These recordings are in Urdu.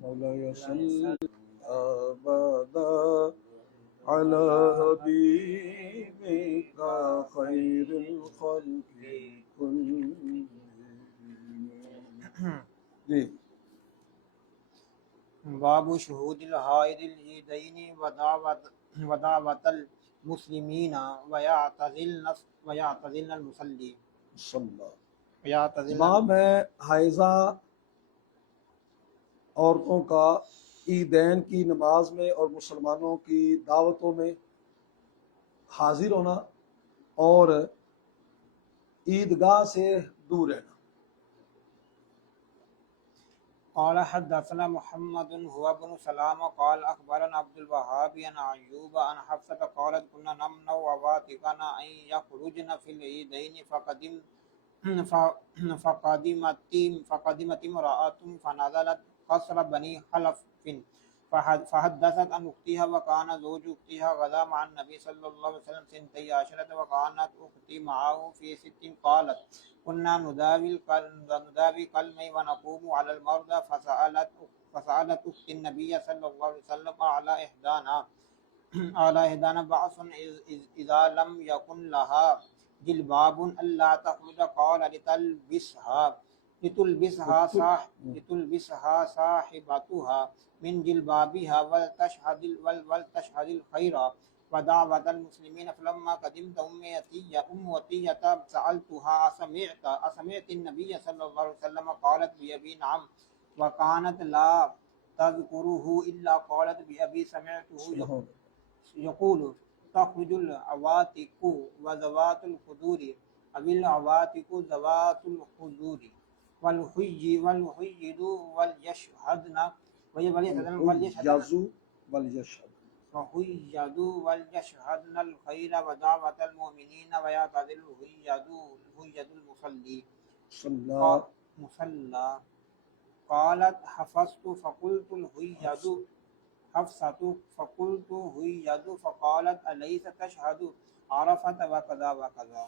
مولاي صل أبدا على حبيبك خير الخلق كلهم. جی باب شہود الحائض العیدین ودعوت المسلمین ویعتزلن المصلی. باب ہے حائضہ عورتوں کا عیدین کی نماز میں اور مسلمانوں کی دعوتوں میں حاضر ہونا اور عیدگاہ سے دور رہنا. قال حدثنا محمد هو بن سلام قال اخبرنا عبد الوهاب عن ايوب عن حفصة قالت كنا نمنع وواتقنا ان يخرجن في العيدين فقدمت امرأة فنزلت قصر بني خلف فحدثت عن اختها وكان زوج اختها غدا مع النبي صلى الله عليه وسلم 12 وكانت اختي معه في 6. قالت كنا نداوي كلمي ونقوم على المرضى فسألت اخت النبي صلى الله عليه وسلم على احدانا بعث اذا لم يكن لها جلباب الا تخرج قال لتلبسها صاحبتها من جلبابها ولتشهد الخير ودعوة المسلمين. فلما قدمت أم عطية سألتها أسمعت النبي صلى الله عليه وسلم قالت بأبي نعم وكانت لا تذكره إلا قالت بأبي سمعته يقول تخرج العواتق وذوات الخدور أو العواتق ذوات الخدور والحيض وليشهدن الخير ودعوة المؤمنين ويعتزل الحيض المصلي. قالت حفصة فقلت الحيض فقالت أليس تشهد عرفة وكذا وكذا.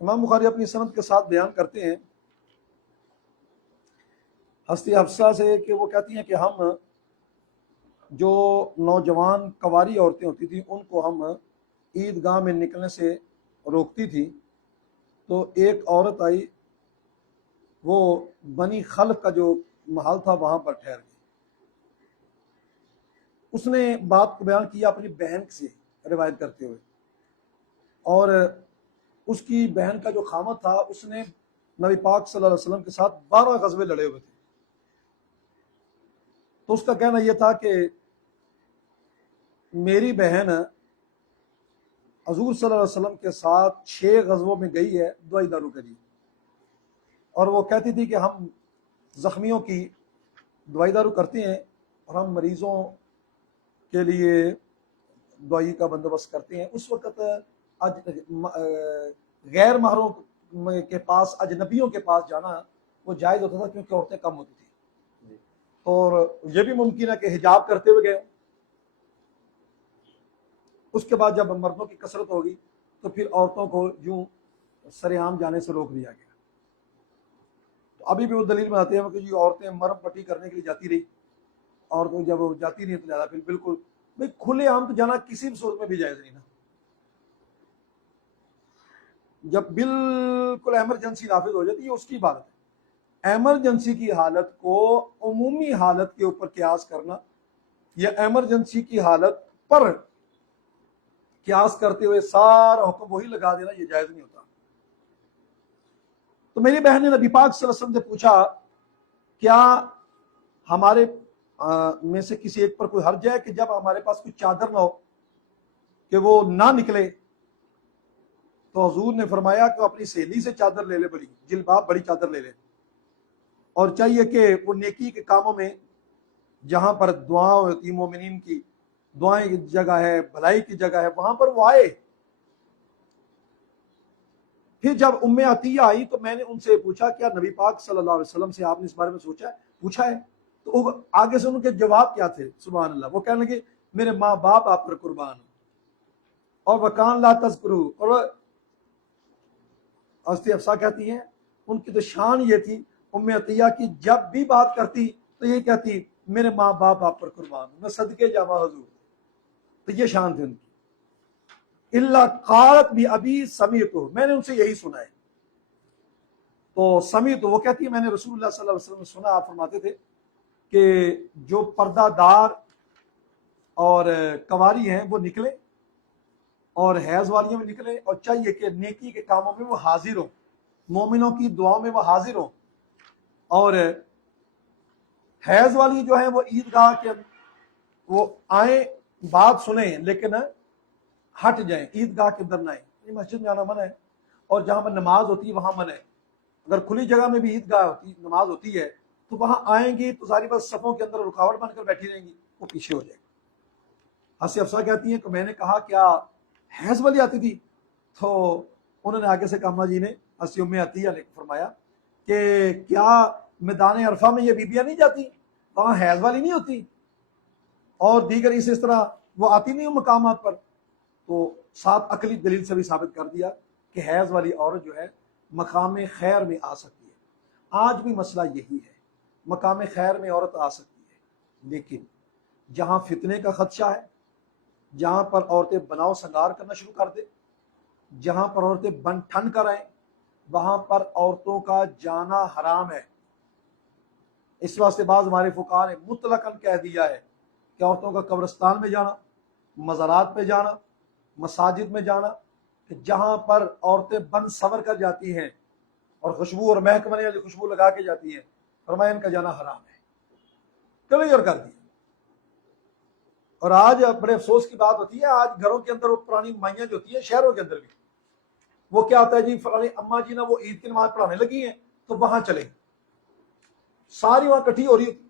امام بخاری اپنی سند کے ساتھ بیان کرتے ہیں حضرت حفصہ سے کہ وہ کہتی ہیں کہ ہم جو نوجوان کنواری عورتیں ہوتی تھیں ان کو ہم عیدگاہ میں نکلنے سے روکتی تھی. تو ایک عورت آئی، وہ بنی خلف کا جو محل تھا وہاں پر ٹھہر گئی. اس نے بات کو بیان کیا اپنی بہن سے روایت کرتے ہوئے، اور اس کی بہن کا جو خامد تھا اس نے نبی پاک صلی اللہ علیہ وسلم کے ساتھ 12 غزوے لڑے ہوئے تھے. تو اس کا کہنا یہ تھا کہ میری بہن حضور صلی اللہ علیہ وسلم کے ساتھ 6 غزووں میں گئی ہے دوائی دارو کے لیے، اور وہ کہتی تھی کہ ہم زخمیوں کی دوائی دارو کرتے ہیں اور ہم مریضوں کے لیے دوائی کا بندوبست کرتے ہیں. اس وقت غیر محرم کے پاس، اجنبیوں کے پاس جانا وہ جائز ہوتا تھا کیونکہ عورتیں کم ہوتی تھیں، اور یہ بھی ممکن ہے کہ حجاب کرتے ہوئے گئے. اس کے بعد جب مردوں کی کثرت ہوگی تو پھر عورتوں کو یوں سر عام جانے سے روک دیا گیا. تو ابھی بھی وہ دلیل میں آتے ہیں کہ یہ عورتیں مرم پٹی کرنے کے لیے جاتی رہی، عورتیں جب جاتی رہی تو زیادہ پھر بالکل بھائی کھلے عام تو جانا کسی بھی صورت میں بھی جائز نہیں نا. جب بالکل ایمرجنسی نافذ ہو جاتی ہے اس کی بات ہے. ایمرجنسی کی حالت کو عمومی حالت کے اوپر قیاس کرنا یا ایمرجنسی کی حالت پر قیاس کرتے ہوئے سارا حکم وہی لگا دینا یہ جائز نہیں ہوتا. تو میری بہن نے نبی پاک صلی اللہ علیہ وسلم سے پوچھا کیا ہمارے میں سے کسی ایک پر کوئی حرج ہے کہ جب ہمارے پاس کوئی چادر نہ ہو کہ وہ نہ نکلے؟ تو حضور نے فرمایا کہ وہ اپنی سہیلی سے چادر لے لے، بڑی جلباب بڑی چادر لے لے، اور چاہیے کہ وہ نیکی کے کاموں میں جہاں پر دعا ہوتی مومنین کی دعائیں کی جگہ ہے، بھلائی کی جگہ ہے، وہاں پر وہ آئے. پھر جب ام عطیہ آئی تو میں نے ان سے پوچھا کیا نبی پاک صلی اللہ علیہ وسلم سے آپ نے اس بارے میں پوچھا ہے؟ تو آگے سے ان کے جواب کیا تھے؟ سبحان اللہ. وہ کہنے لگے میرے ماں باپ آپ پر قربان ہوں، اور وکان لا تذکرو. اور حضرت حفصہ کہتی ہیں ان کی تو شان یہ تھی ام عطیہ کی، جب بھی بات کرتی تو یہ کہتی میرے ماں باپ آپ پر قربان ہوں، میں صدقے جاوا حضور. تو یہ شان تھی ان کی. اللہ قالت بھی ابھی سمیت ہو، میں نے ان سے یہی سنا ہے. تو سمیت وہ کہتی ہے میں نے رسول اللہ صلی اللہ علیہ وسلم سنا، آپ فرماتے تھے کہ جو پردہ دار اور کنواری ہیں وہ نکلے اور حیض والیاں بھی نکلے، اور چاہیے کہ نیکی کے کاموں میں وہ حاضر ہوں، مومنوں کی دعاؤں میں وہ حاضر ہوں. اور حیض والی جو ہیں وہ عیدگاہ کے وہ آئیں بات سنیں لیکن ہٹ جائیں، عیدگاہ کے اندر نہ آئیں. یہ مسجد میں آنا منع ہے، اور جہاں پر نماز ہوتی ہے وہاں منع ہے. اگر کھلی جگہ میں بھی عیدگاہ ہوتی نماز ہوتی ہے تو وہاں آئیں گی تو ساری بات صفوں کے اندر رکاوٹ بن کر بیٹھی رہیں گی، وہ پیچھے ہو جائے گا. حسیہ افسا کہتی ہیں کہ میں نے کہا کیا حیض والی آتی تھی؟ تو انہوں نے آگے سے کامہ جی نے حسیہ ام عطیہ نے فرمایا کہ کیا میدان عرفہ میں یہ بیبیاں نہیں جاتی، وہاں حیض والی نہیں ہوتی، اور دیگر اس طرح وہ آتی نہیں مقامات پر؟ تو ساتھ عقلی دلیل سے بھی ثابت کر دیا کہ حیض والی عورت جو ہے مقام خیر میں آ سکتی ہے. آج بھی مسئلہ یہی ہے، مقام خیر میں عورت آ سکتی ہے، لیکن جہاں فتنے کا خدشہ ہے، جہاں پر عورتیں بناؤ سنگار کرنا شروع کر دیں، جہاں پر عورتیں بن ٹھن کر آئیں، وہاں پر عورتوں کا جانا حرام ہے. اس واسطے بعض ہمارے فقہاء نے مطلقاً کہہ دیا ہے کہ عورتوں کا قبرستان میں جانا، مزارات پہ جانا، مساجد میں جانا، کہ جہاں پر عورتیں بن سنور کر جاتی ہیں اور خوشبو اور مہک بنے والی خوشبو لگا کے جاتی ہیں، فرمایا ان کا جانا حرام ہے. کلیئر کر دیا. اور آج بڑے افسوس کی بات ہوتی ہے، آج گھروں کے اندر وہ پرانی مائیاں جو ہوتی ہیں شہروں کے اندر بھی، وہ کیا ہوتا ہے جی فلانی اماں جی نا وہ عید کی نماز پڑھانے لگی ہیں تو وہاں چلیں، ساری وہاں کٹھی ہو رہی ہوتی،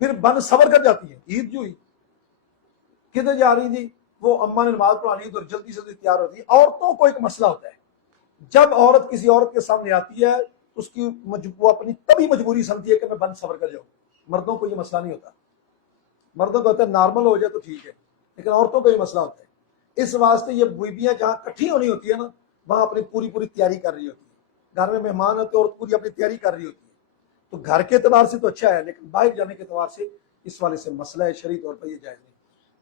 پھر بن سنور کر جاتی ہیں. عید جو ہوئی کدھر جا رہی تھی، وہ اماں نے نماز پڑھانی ہے تو جلدی سے تیار ہوتی ہے. عورتوں کو ایک مسئلہ ہوتا ہے، جب عورت کسی عورت کے سامنے آتی ہے اس کی وہ اپنی تبھی مجبوری سمجھتی ہے کہ میں بن سنور کر جاؤں. مردوں کو یہ مسئلہ نہیں ہوتا، مردوں کو ہوتا ہے نارمل ہو جائے تو ٹھیک ہے، لیکن عورتوں کو یہ مسئلہ ہوتا ہے. اس واسطے یہ بیویاں جہاں کٹھی ہونی ہوتی ہے نا وہاں اپنی پوری تیاری کر رہی ہوتی ہے. گھر میں مہمان ہوتے اور پوری اپنی تیاری کر رہی ہوتی ہے. تو گھر کے اعتبار سے تو اچھا ہے، لیکن باہر جانے کے اعتبار سے اس والے سے مسئلہ ہے، شرعی طور پر یہ جائز نہیں.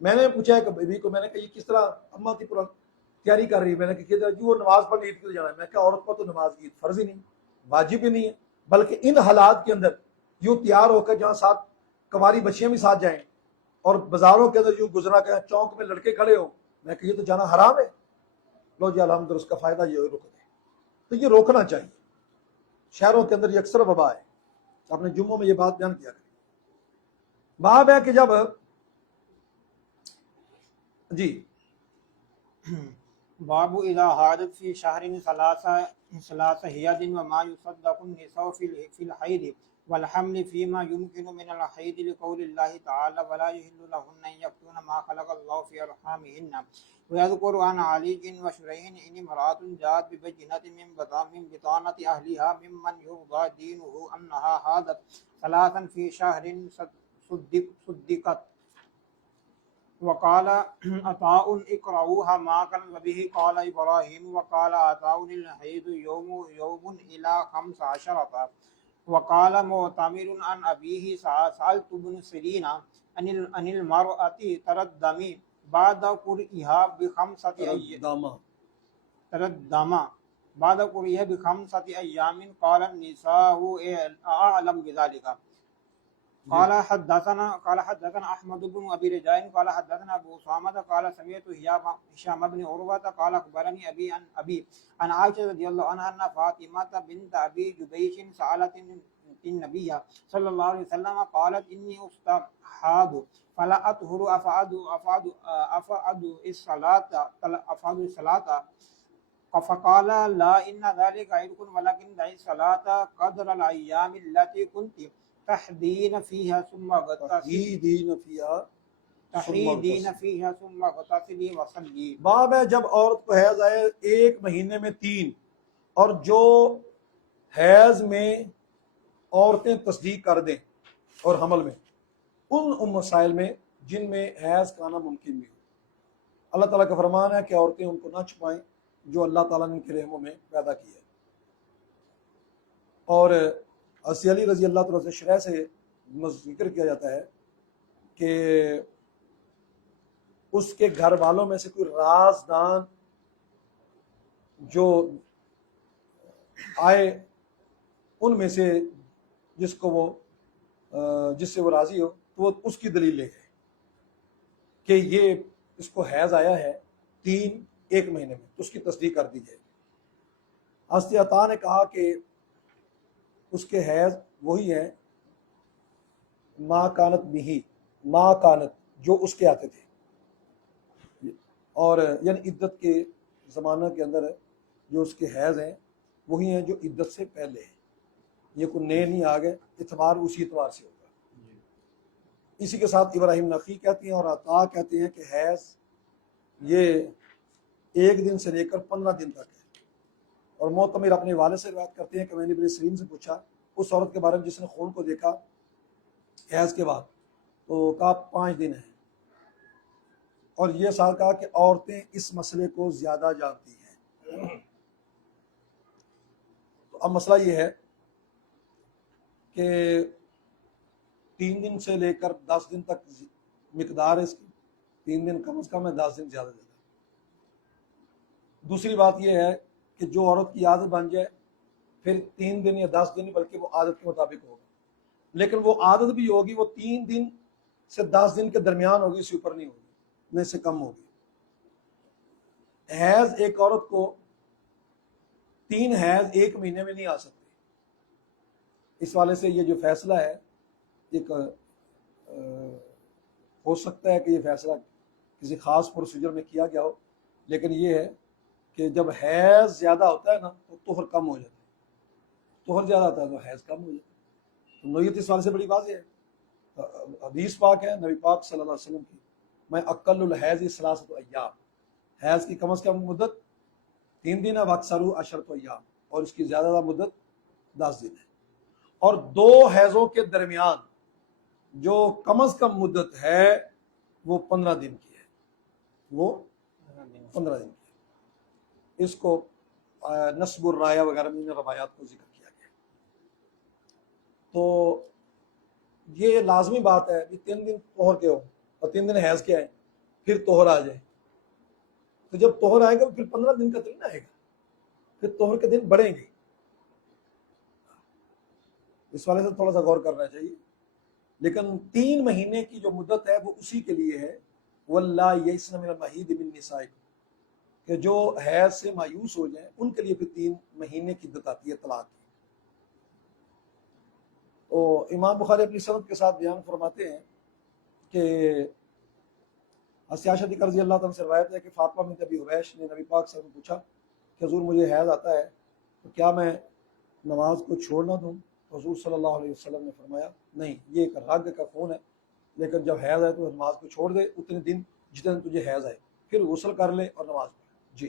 میں نے پوچھا کہ بیوی کو، میں نے کہا یہ کس طرح اماں کی تیاری کر رہی ہے؟ میں نے کہا جی وہ نماز پڑھنے عید کے لیے جانا ہے. میں کہا عورت کو تو نماز عید فرض ہی نہیں، واجب ہی نہیں ہے، بلکہ ان حالات کے اندر یوں تیار ہو کر جہاں ساتھ کنواری بچیاں بھی ساتھ جائیں اور بازاروں کے اندر یوں گزرا کہ چوک میں لڑکے کھڑے ہوں، میں کہ یہ تو جانا حرام ہے. لو جی الحمدللہ اس کا فائدہ یہ روک دیں. تو یہ روکنا چاہیے. شہروں کے اندر یہ اکثر وبا ہے، اپنے جمعوں میں یہ بات بیان کیا کریں. باب ہے کہ جب جی باب اذا حادت فی شہر ثلاث حیض وما يصدق النساء في الحيض والحمل فيما يمكن من الحيض لقول الله تعالى ولا يحل لهن ان يكتمن ما خلق الله في ارحامهن. ويذكر عن علي وشريح ان امرأة جاءت ببينة من بطانة اهلها ممن يرضى دينه انها حادت ثلاثا في شهر صدقت. وقال عطاء اقرؤوها ما كان به قال ابراهيم وقال عطاء الحيض يوم الى 15. وقال معتمر عن ابيه سألت ابن سيرين عن المرأة تردم بعد قرئها بخمسة أيام قال النساء أعلم بذلك. قال حدثنا احمد بن ابي رجاء قال حدثنا ابو اسامه قال سمعت هشام بن عروه قال اخبرني ابي عن عائشه رضي الله عنها ان فاطمه بنت ابي جبيش سالت النبي صلى الله عليه وسلم قالت اني استحاض فلا اطهر افعد الصلاه فقال لا ان ذلك عيد ولكن دعي الصلاه قدر الايام التي كنت تحدين فيها ثم اغتسلي وصلي. باب ہے جب عورت کو حیض آئے ایک مہینے میں 3، اور جو حیض میں عورتیں تصدیق کر دیں اور حمل میں ان مسائل میں جن میں حیض کا آنا ممکن بھی ہو. اللہ تعالیٰ کا فرمان ہے کہ عورتیں ان کو نہ چھپائیں جو اللہ تعالیٰ نے ان کے رحموں میں پیدا کی ہے. اور حضرت علی رضی اللہ تعالیٰ سے شرح سے ذکر کیا جاتا ہے کہ اس کے گھر والوں میں سے کوئی رازدان جو آئے ان میں سے جس سے وہ راضی ہو تو وہ اس کی دلیل لے گئے کہ یہ اس کو حیض آیا ہے 1 مہینے میں، تو اس کی تصدیق کر دی جائے گی۔ حضرت عطا نے کہا کہ اس کے حیض وہی ہے ما کانت بھی، ما کانت جو اس کے آتے تھے، اور یعنی عدت کے زمانہ کے اندر جو اس کے حیض ہیں وہی ہیں جو عدت سے پہلے ہیں، یہ کوئی نئے نہیں آ گئے، اعتبار اسی اعتبار سے ہوگا۔ اسی کے ساتھ ابراہیم نقی کہتی ہیں اور عطا کہتے ہیں کہ حیض یہ 1 دن سے لے کر 15 دن تک ہے، اور معتمر اپنے والد سے روایت کرتے ہیں کہ میں نے ابن سیرین سے پوچھا اس عورت کے بارے میں جس نے خون کو دیکھا حیض کے بعد، تو کہا 5 دن ہیں، اور یہ ساتھ کہا کہ عورتیں اس مسئلے کو زیادہ جانتی ہیں۔ تو اب مسئلہ یہ ہے کہ 3 دن سے لے کر 10 دن تک مقدار ہے اس کی، 3 دن کم از کم ہے، 10 دن زیادہ۔ دوسری بات یہ ہے کہ جو عورت کی عادت بن جائے پھر 3 دن یا 10 دن بلکہ وہ عادت کے مطابق ہوگا، لیکن وہ عادت بھی ہوگی وہ 3 دن سے 10 دن کے درمیان ہوگی، اس سے اوپر نہیں ہوگی، نہ اس سے کم ہوگی۔ حیض ایک عورت کو 3 حیض 1 مہینے میں نہیں آ سکتے، اس والے سے یہ جو فیصلہ ہے ایک ہو سکتا ہے کہ یہ فیصلہ کسی خاص پروسیجر میں کیا گیا ہو، لیکن یہ ہے کہ جب حیض زیادہ ہوتا ہے نا تو طہر کم ہو جاتا ہے، طہر زیادہ ہوتا ہے تو حیض کم ہو جاتا ہے۔ تو نوعیت اس والے سے بڑی واضح ہے، حدیث پاک ہے نبی پاک صلی اللہ علیہ وسلم کی، میں اقل الحیض 3 ایام، حیض کی کم از کم مدت 3 دن ہے، واکثر 10 ایام، اور اس کی زیادہ مدت 10 دن ہے، اور 2 حیضوں کے درمیان جو کم از کم مدت ہے وہ 15 دن کی ہے، وہ 15 دن کی ہے۔ اس کو نصب الرایہ وغیرہ میں روایات کو ذکر کیا گیا۔ تو یہ لازمی بات ہے کہ 3 دن طہر کے ہو اور 3 دن حیض کے آئے پھر طہر آ جائے، تو جب طہر آئے گا پھر 15 دن کا تو نہیں آئے گا، پھر طہر کے دن بڑھیں گے۔ اس والے سے تھوڑا سا غور کرنا چاہیے، لیکن 3 مہینے کی جو مدت ہے وہ اسی کے لیے ہے وَاللَّائِ يَئِسْنَ مِنَ الْمَحِيضِ مِن نِّسَائِكُمْ، کہ جو حیض سے مایوس ہو جائیں ان کے لیے پھر 3 مہینے کی عدت آتی ہے طلاق کی۔ تو امام بخاری اپنی سند کے ساتھ بیان فرماتے ہیں کہ عائشہ صدیقہ رضی اللہ تعالیٰ سے روایت ہے کہ فاطمہ بنت ابی حبیش نے نبی پاک صلی اللہ علیہ وسلم سے پوچھا کہ حضور مجھے حیض آتا ہے تو کیا میں نماز کو چھوڑ نہ دوں؟ حضور صلی اللہ علیہ وسلم نے فرمایا نہیں، یہ ایک رگ کا خون ہے، لیکن جب حیض آئے تو نماز کو چھوڑ دے اتنے دن جتنے دن تجھے حیض آئے، پھر غسل کر لے اور نماز پڑھے۔ جی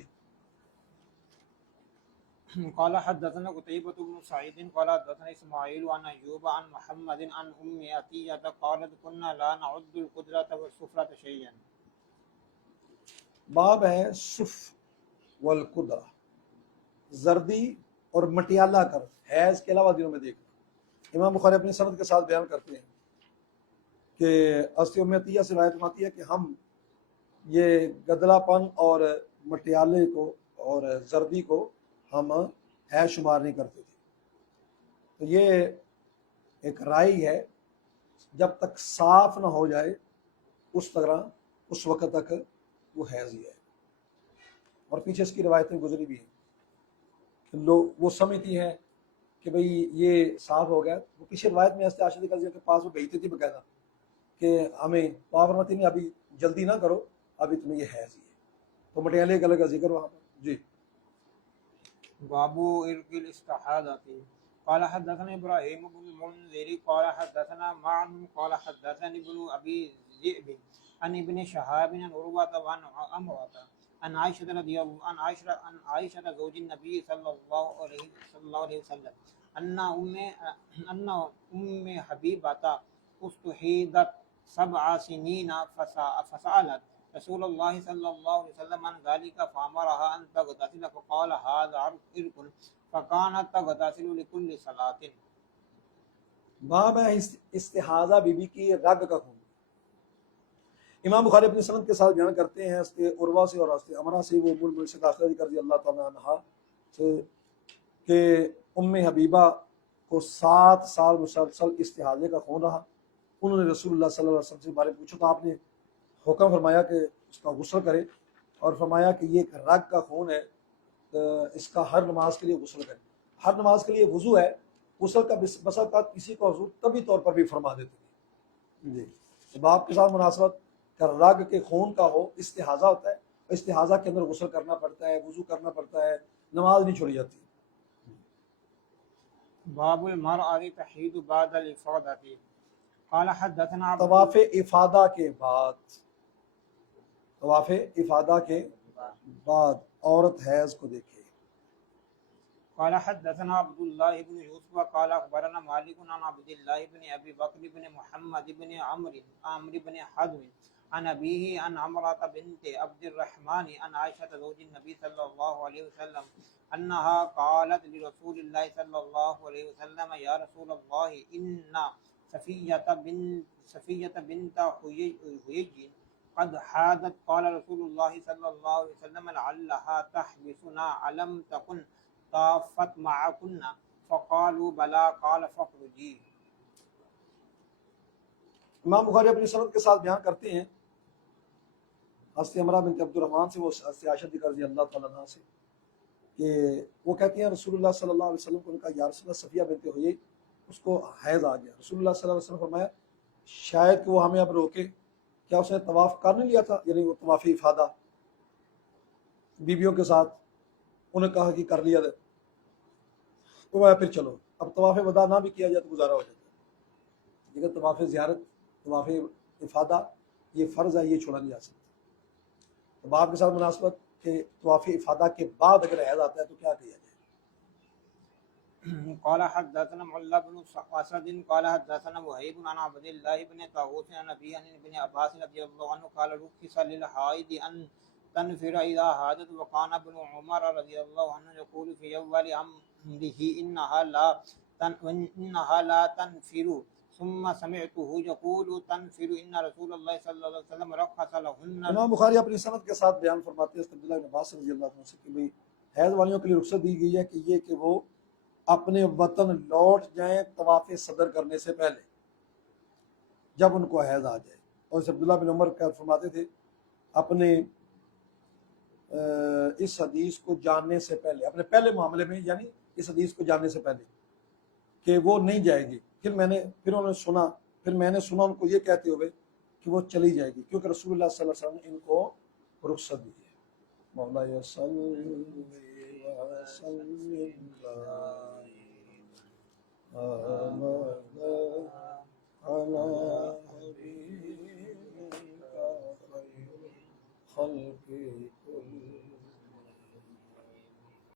قال حدثنا قتيبة بن سعيد قال حدثنا إسماعيل عن أيوب عن محمد عن أم عطية قالت كنا لا نعد القدرة والسفرة شيئا۔ باب ہے صف والقدرہ، زردی اور مٹیالہ کر حیض کے علاوہ دنوں میں دیکھنا۔ امام بخاری اپنی سند کے ساتھ بیان کرتے ہیں کہ حضرت ام عطیہ سے روایت آتی ہے کہ ہم یہ گدلا پن اور مٹیالے کو اور زردی کو ہم حیض شمار نہیں کرتے تھے۔ تو یہ ایک رائے ہے، جب تک صاف نہ ہو جائے اس وقت تک وہ حیض ہی ہے، اور پیچھے اس کی روایتیں گزری بھی ہیں کہ لوگ وہ سمجھتی ہیں کہ بھئی یہ صاف ہو گیا۔ وہ پیچھے روایت میں عائشہ صدیقہ کے پاس وہ بھیجتی تھی باقاعدہ کہ ہمیں فرماتی نہیں ابھی جلدی نہ کرو، ابھی تمہیں یہ حیض ہی ہے۔ تو مٹیالے کلر کا ذکر وہاں پر۔ جی باب ارق الاستحاضة قال حدثنا ابراهيم بن المنذر قال حدثنا معن قال حدثني ابن ابي ذئب عن ابن شهاب عن عروة وعن عمرة عن عائشة رضي الله عن عائشة زوج النبي صلى الله عليه وسلم ان ام حبيبة استحيضت 7 سنين فسألت رسول الله صلى الله عليه وسلم عن ذلك فأمرها أن تغتسل فقال هذا عرق فكانت تغتسل لكل صلاة۔ باب ہے استحاضہ بی بی کی رگ کا خون۔ امام بخاری اپنی سند کے ساتھ بیان کرتے ہیں ہستے عروہ سے اور ہستے امرہ سے، وہ ام المؤمنین سے داخلہ کر دی اللہ تعالیٰ عنہ سے کہ ام حبیبہ کو 7 سال مسلسل استحاضے کا خون رہا۔ انہوں نے رسول اللہ صلی اللہ علیہ وسلم سے بارے پوچھا تو آپ نے حکم فرمایا کہ اس کا غسل کرے، اور فرمایا کہ یہ ایک رگ کا خون ہے، اس کا ہر نماز کے لیے غسل کرے۔ ہر نماز کے لیے وضو ہے، غسل کا بس اوقات کسی کو حضور طبی طور پر بھی فرما دیتے ہیں جی۔ باپ کے ساتھ مناسبت کا رگ کے خون کا ہو، استحاضہ ہوتا ہے، استحاضہ کے اندر غسل کرنا پڑتا ہے، وضو کرنا پڑتا ہے، نماز نہیں چھوڑی جاتی۔ باب المرأة تحيض بعد الإفاضة قال حدثنا طواف افادہ کے بعد، طواف افادہ کے بعد عورت حیض کو دیکھے۔ قال حدثنا عبد الله بن يوسف قال اخبرنا مالك عن عبد الله بن ابي بكر بن محمد بن عمرو بن حزم عن ابيه عن عمرة بنت عبد الرحمن عن عائشة زوج النبي صلى الله عليه وسلم انها قالت لرسول الله صلى الله عليه وسلم يا رسول الله ان صفية بنت حيي قد حاضت قال رسول الله صلى الله عليه وسلم لعلها تحبسنا علم تكن طافت معكن فقالوا بلا قال فاخرجي۔ امام بخاری اپنی سند کے ساتھ بیان کرتے ہیں حضرت عمرہ بنت عبد الرحمن سے، وہ حضرت عائشہ رضی اللہ تعالیٰ عنہ سے، کہ وہ کہتی ہیں رسول اللہ صلی اللہ علیہ وسلم کو، ان کا یا رسول اللہ صفیہ بنت حیی اس کو حیض آ گیا۔ رسول اللہ صلی اللہ علیہ وسلم فرمایا شاید کہ وہ ہمیں اب روکے، کیا اس نے طواف کر نہیں لیا تھا، یعنی وہ طواف افادہ بیویوں کے ساتھ، انہیں کہا کہ کر لیا تو پھر چلو، اب طواف وداع نہ بھی کیا جائے تو گزارا ہو جاتا ہے، لیکن طواف زیارت، طواف افادہ یہ فرض ہے، یہ چھوڑا نہیں جا سکتا۔ تو باپ کے ساتھ مناسبت کہ طواف افادہ کے بعد اگر حیض آتا ہے تو کیا کیا جائے؟ قال حدثنا معل بن اسد قال حدثنا وهيب عن عبد الله بن طاووس عن ابي عن ابن عباس رضي الله عنه قال رخص للحائض ان تنفر اذا حاضت وكان ابن عمر رضي الله عنه يقول في اول امره انها لا تنفر ثم سمعته يقول تنفر ان رسول الله صلى الله عليه وسلم رخص لهن۔ امام بخاری اپنی سند کے ساتھ بیان فرماتے ہیں عبداللہ بن عباس رضی اللہ عنہ سے کہ بھئی حیض والیوں کے لیے رخصت دی گئی ہے کہ یہ کہ وہ اپنے وطن لوٹ جائیں طواف صدر کرنے سے پہلے، جب ان کو حیض آ جائے۔ اور اس عبداللہ بن عمر کا فرماتے تھے اپنے اس حدیث کو جاننے سے پہلے، اپنے پہلے معاملے میں، یعنی اس حدیث کو جاننے سے پہلے کہ وہ نہیں جائے گی، پھر میں نے سنا ان کو یہ کہتے ہوئے کہ وہ چلی جائے گی، کیونکہ رسول اللہ صلی اللہ علیہ وسلم نے ان کو رخصت دی ہے۔ مولا صلی اللہ